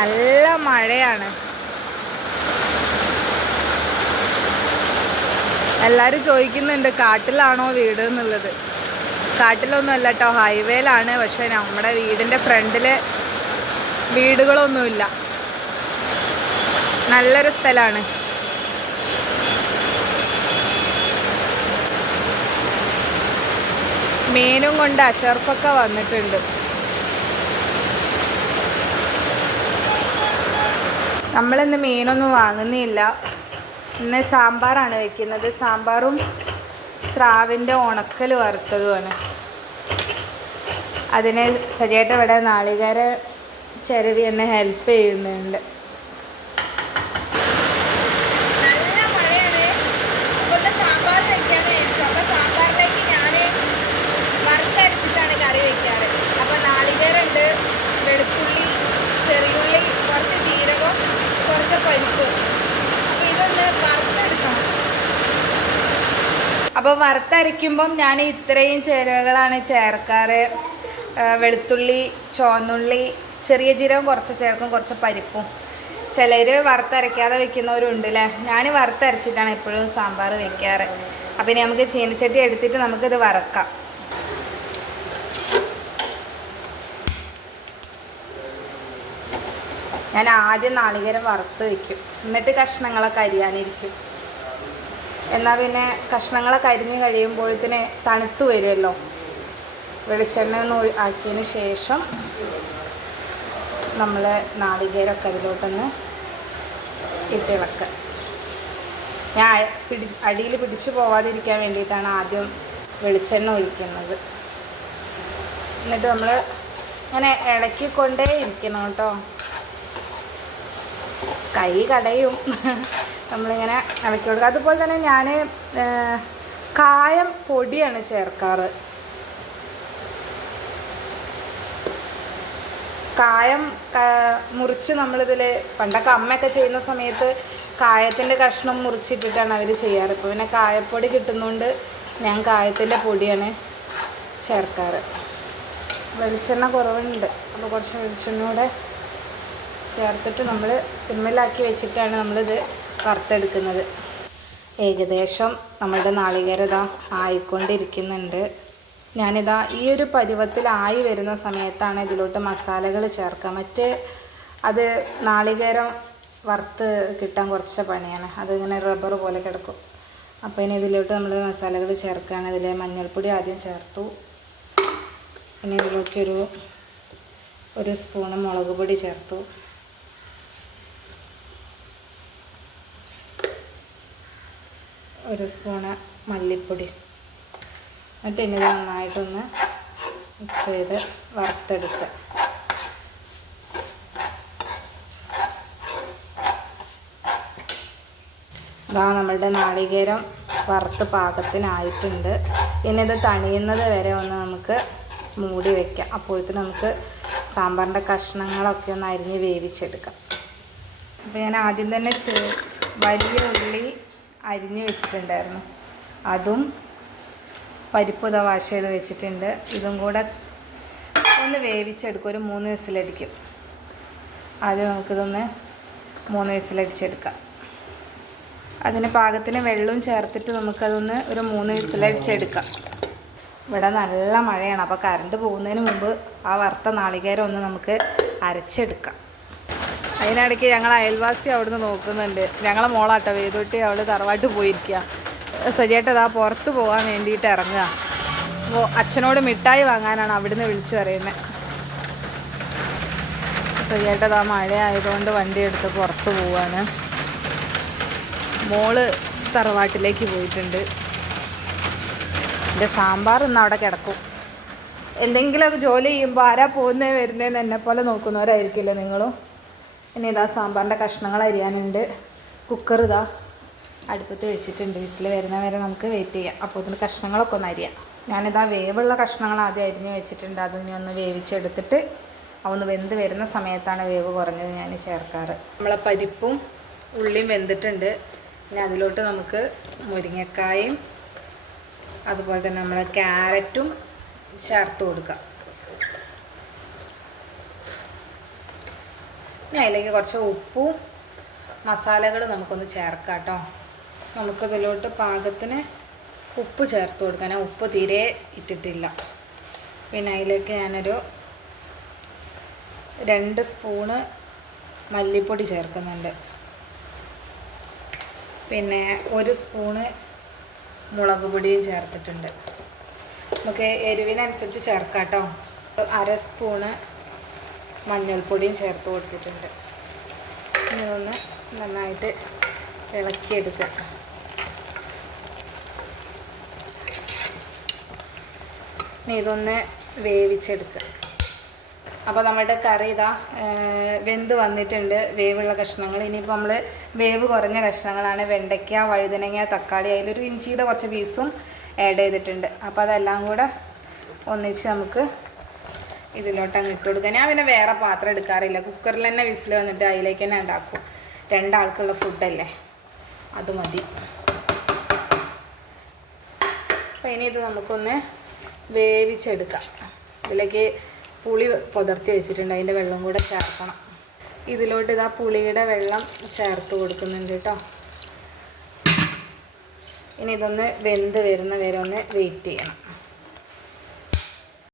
നല്ല മഴയാണ്. എല്ലാവരും ചോദിക്കുന്നുണ്ട് കാട്ടിലാണോ വീട് എന്നുള്ളത്. കാട്ടിലൊന്നും അല്ല കേട്ടോ, ഹൈവേയിലാണ്. പക്ഷെ നമ്മുടെ വീടിൻ്റെ ഫ്രണ്ടിൽ വീടുകളൊന്നുമില്ല. നല്ലൊരു സ്ഥലമാണ്. മീനും കൊണ്ട് അഷർഫൊക്കെ വന്നിട്ടുണ്ട്. നമ്മളിന്ന് മീനൊന്നും വാങ്ങുന്നില്ല. ഇന്ന് സാമ്പാറാണ് വെക്കുന്നത്. സാമ്പാറും സ്രാവിൻ്റെ ഉണക്കൽ വറുത്തതുമാണ്. അതിന് സരിയായിട്ട് ഇവിടെ നാളികേര ചിരവി എന്നെ ഹെൽപ്പ് ചെയ്യുന്നുണ്ട്. നല്ല മഴയാണ്. അതുകൊണ്ട് സാമ്പാർ വെക്കാന്ന് വിചാരിച്ചു. അപ്പോൾ സാമ്പാറിലേക്ക് ഞാൻ വറുത്തരച്ചിട്ടാണ് കറി വയ്ക്കാറ്. അപ്പോൾ നാളികേരുണ്ട്, വെളുത്തുള്ളി, ചെറിയുള്ളി, കുറച്ച് ജീരകം, കുറച്ച് പരിപ്പ്. അപ്പോൾ ഇതൊന്ന് വറുത്തെടുക്കണം. അപ്പോൾ വറുത്തരയ്ക്കുമ്പം ഞാൻ ഇത്രയും ചേരുവകളാണ് ചേർക്കാറ്. വെളുത്തുള്ളി, ചുവന്നുള്ളി, ചെറിയ ജീരകം കുറച്ച് ചേർക്കും, കുറച്ച് പരിപ്പും. ചിലർ വറുത്തരയ്ക്കാതെ വെക്കുന്നവരുണ്ട് അല്ലേ. ഞാൻ വറുത്തരച്ചിട്ടാണ് എപ്പോഴും സാമ്പാർ വെക്കാറ്. അപ്പോൾ ഇനി നമുക്ക് ചീനച്ചട്ടി എടുത്തിട്ട് നമുക്കിത് വറക്കാം. ഞാൻ ആദ്യം നാളികേരം വറുത്ത് വയ്ക്കും, എന്നിട്ട് കഷ്ണങ്ങളൊക്കെ അരിയാനിരിക്കും. എന്നാൽ പിന്നെ കഷ്ണങ്ങളൊക്കെ അരിഞ്ഞ് കഴിയുമ്പോഴത്തേന് തണുത്ത് വരുമല്ലോ. വെളിച്ചെണ്ണ ഒന്ന് ആക്കിയതിന് ശേഷം നമ്മൾ നാളികേരമൊക്കെ അതിലോട്ടൊന്ന് ഇട്ടിളക്കുക. ഞാൻ അടിയിൽ പിടിച്ചു പോവാതിരിക്കാൻ വേണ്ടിയിട്ടാണ് ആദ്യം വെളിച്ചെണ്ണ ഒഴിക്കുന്നത്. എന്നിട്ട് നമ്മൾ ഇങ്ങനെ ഇളക്കിക്കൊണ്ടേ ഇരിക്കണം കേട്ടോ. കൈ കടയും. നമ്മളിങ്ങനെ ഇളക്കി കൊടുക്കുക. അതുപോലെ തന്നെ ഞാൻ കായം പൊടിയാണ് ചേർക്കാറ്. കായം മുറിച്ച് നമ്മളിതിൽ പണ്ടൊക്കെ അമ്മയൊക്കെ ചെയ്യുന്ന സമയത്ത് കായത്തിൻ്റെ കഷ്ണം മുറിച്ചിട്ടിട്ടാണ് അവർ ചെയ്യാറ്. ഇപ്പോൾ പിന്നെ കായപ്പൊടി കിട്ടുന്നതുകൊണ്ട് ഞാൻ കായത്തിൻ്റെ പൊടിയാണ് ചേർക്കാറ്. വെളിച്ചെണ്ണ കുറവുണ്ട്, അപ്പോൾ കുറച്ച് വെളിച്ചെണ്ണ കൂടെ ചേർത്തിട്ട് നമ്മൾ സിമ്മിലാക്കി വെച്ചിട്ടാണ് നമ്മളിത് വറുത്തെടുക്കുന്നത്. ഏകദേശം നമ്മളുടെ നാളികേരം ഇതാ ആയിക്കൊണ്ടിരിക്കുന്നുണ്ട്. ഞാനിതാ ഈ ഒരു പരുവത്തിലായി വരുന്ന സമയത്താണ് ഇതിലോട്ട് മസാലകൾ ചേർക്കുക. മറ്റേ അത് നാളികേരം വറുത്ത് കിട്ടാൻ കുറച്ച് പണിയാണ്, അതിങ്ങനെ റബ്ബർ പോലെ കിടക്കും. അപ്പോൾ ഇനി ഇതിലോട്ട് നമ്മൾ മസാലകൾ ചേർക്കുകയാണ്. ഇതിൽ മഞ്ഞൾപ്പൊടി ആദ്യം ചേർത്തു. ഇനി ഇതിലേക്ക് ഒരു സ്പൂണ് മുളക് പൊടി ചേർത്തു. ഒരു സ്പൂണ് മല്ലിപ്പൊടി. എന്നിട്ട് ഇനി ഇത് നന്നായിട്ടൊന്ന് മിക്സ് ചെയ്ത് വറുത്തെടുക്കുക. ഇതാ നമ്മളുടെ നാളികേരം വറുത്ത് പാകത്തിനായിട്ടുണ്ട്. ഇനി ഇത് തണിയുന്നത് വരെ ഒന്ന് നമുക്ക് മൂടി വയ്ക്കാം. അപ്പോഴത്തേന് നമുക്ക് സാമ്പാറിൻ്റെ കഷ്ണങ്ങളൊക്കെ ഒന്ന് അരിഞ്ഞ് വേവിച്ചെടുക്കാം. അപ്പോൾ ഞാൻ ആദ്യം തന്നെ വലിയ ഉള്ളി അരിഞ്ഞ് വെച്ചിട്ടുണ്ടായിരുന്നു. അതും പരിപ്പ് ഇതാ വാഷ് ചെയ്ത് വെച്ചിട്ടുണ്ട്. ഇതും കൂടെ ഒന്ന് വേവിച്ചെടുക്കും. ഒരു 3 വിസിലടിക്കും. ആദ്യം നമുക്കിതൊന്ന് 3 വിസിലടിച്ചെടുക്കാം. അതിന് പാകത്തിന് വെള്ളവും ചേർത്തിട്ട് നമുക്കതൊന്ന് ഒരു 3 വിസിലടിച്ചെടുക്കാം. ഇവിടെ നല്ല മഴയാണ്, അപ്പോൾ കറണ്ട് പോകുന്നതിന് മുമ്പ് ആ വറുത്ത നാളികേരം ഒന്ന് നമുക്ക് അരച്ചെടുക്കാം. അതിനിടയ്ക്ക് ഞങ്ങൾ അയൽവാസി അവിടുന്ന് നോക്കുന്നുണ്ട്. ഞങ്ങളെ മോളാട്ടോ വേദോട്ടി, അവൾ തറവാട്ട് പോയിരിക്കുക. സരിയായിട്ടതാ പുറത്ത് പോകാൻ വേണ്ടിയിട്ട് ഇറങ്ങുക. അപ്പോൾ അച്ഛനോട് മിഠായി വാങ്ങാനാണ് അവിടുന്ന് വിളിച്ചു പറയുന്നത്. സരിയായിട്ടതാ മഴ ആയതുകൊണ്ട് വണ്ടി എടുത്ത് പുറത്ത് പോവാണ്. മോള് തറവാട്ടിലേക്ക് പോയിട്ടുണ്ട്. എൻ്റെ സാമ്പാർ ഇന്ന് അവിടെ കിടക്കും. എന്തെങ്കിലുമൊക്കെ ജോലി ചെയ്യുമ്പോൾ ആരാ പോകുന്നത് വരുന്നതെന്ന് എന്നെപ്പോലെ നോക്കുന്നവരായിരിക്കില്ലേ നിങ്ങളും. ഇനി ഇതാ സാമ്പാറിൻ്റെ കഷ്ണങ്ങൾ അരിയാനുണ്ട്. കുക്കർ ഇതാ അടുപ്പത്ത് വെച്ചിട്ടുണ്ട്. വിസിൽ വരുന്ന വരെ നമുക്ക് വെയിറ്റ് ചെയ്യാം. അപ്പോൾ ഇതിന് കഷ്ണങ്ങളൊക്കെ ഒന്ന് അരിയാം. ഞാനിതാ വേവുള്ള കഷ്ണങ്ങൾ ആദ്യം അരിഞ്ഞ് വെച്ചിട്ടുണ്ട്. അതിനെ ഒന്ന് വേവിച്ചെടുത്തിട്ട് ഒന്ന് വെന്ത് വരുന്ന സമയത്താണ് വേവ് കുറഞ്ഞത് ഞാൻ ചേർക്കാറ്. നമ്മളെ പരിപ്പും ഉള്ളിയും വെന്തിട്ടുണ്ട്. ഇനി അതിലോട്ട് നമുക്ക് മുരിങ്ങക്കായും അതുപോലെ തന്നെ നമ്മളെ ക്യാരറ്റും ചേർത്ത് കൊടുക്കാം. ഇനി അതിലേക്ക് കുറച്ച് ഉപ്പും മസാലകൾ നമുക്കൊന്ന് ചേർക്കാം കേട്ടോ. നമുക്കതിലോട്ട് പാകത്തിന് ഉപ്പ് ചേർത്ത് കൊടുക്കാം. ഞാൻ ഉപ്പ് തീരെ ഇട്ടിട്ടില്ല. പിന്നെ അതിലേക്ക് ഞാനൊരു 2 സ്പൂണ് മല്ലിപ്പൊടി ചേർക്കുന്നുണ്ട്. പിന്നെ 1 സ്പൂണ് മുളക് പൊടിയും ചേർത്തിട്ടുണ്ട്. നമുക്ക് എരിവിനനുസരിച്ച് ചേർക്കാം കേട്ടോ. 1/2 സ്പൂണ് മഞ്ഞൾപ്പൊടിയും ചേർത്ത് കൊടുത്തിട്ടുണ്ട്. ഇതൊന്ന് നന്നായിട്ട് ഇളക്കിയെടുക്കുക. ഇനി ഇതൊന്ന് വേവിച്ചെടുക്കുക. അപ്പോൾ നമ്മുടെ കറി ഇതാ വെന്ത് വന്നിട്ടുണ്ട്. വേവുള്ള കഷ്ണങ്ങൾ. ഇനിയിപ്പോൾ നമ്മൾ വേവ് കുറഞ്ഞ കഷ്ണങ്ങളാണ്. വെണ്ടയ്ക്ക, വഴുതനങ്ങ, തക്കാളി, അതിലൊരു ഇഞ്ചിയുടെ കുറച്ച് പീസും ആഡ് ചെയ്തിട്ടുണ്ട്. അപ്പോൾ അതെല്ലാം കൂടെ ഒന്നിച്ച് നമുക്ക് ഇതിലോട്ട് അങ്ങ് ഇട്ട് കൊടുക്കുക. ഞാൻ പിന്നെ വേറെ പാത്രം എടുക്കാറില്ല. കുക്കറിൽ തന്നെ വിസിൽ വന്നിട്ട് അതിലേക്ക് തന്നെ ഉണ്ടാക്കും. 2 ആൾക്കുള്ള ഫുഡല്ലേ, അത് മതി. അപ്പോൾ ഇനി ഇത് നമുക്കൊന്ന് വേവിച്ചെടുക്കാം. ഇതിലേക്ക് പുളി പുതിർത്തി വെച്ചിട്ടുണ്ട്. അതിൻ്റെ വെള്ളം കൂടെ ചേർക്കണം. ഇതിലോട്ട് ഇതാ പുളിയുടെ വെള്ളം ചേർത്ത് കൊടുക്കുന്നുണ്ട് കേട്ടോ. ഇനി ഇതൊന്ന് വെന്ത് വരുന്ന വരെ ഒന്ന് വെയിറ്റ് ചെയ്യണം.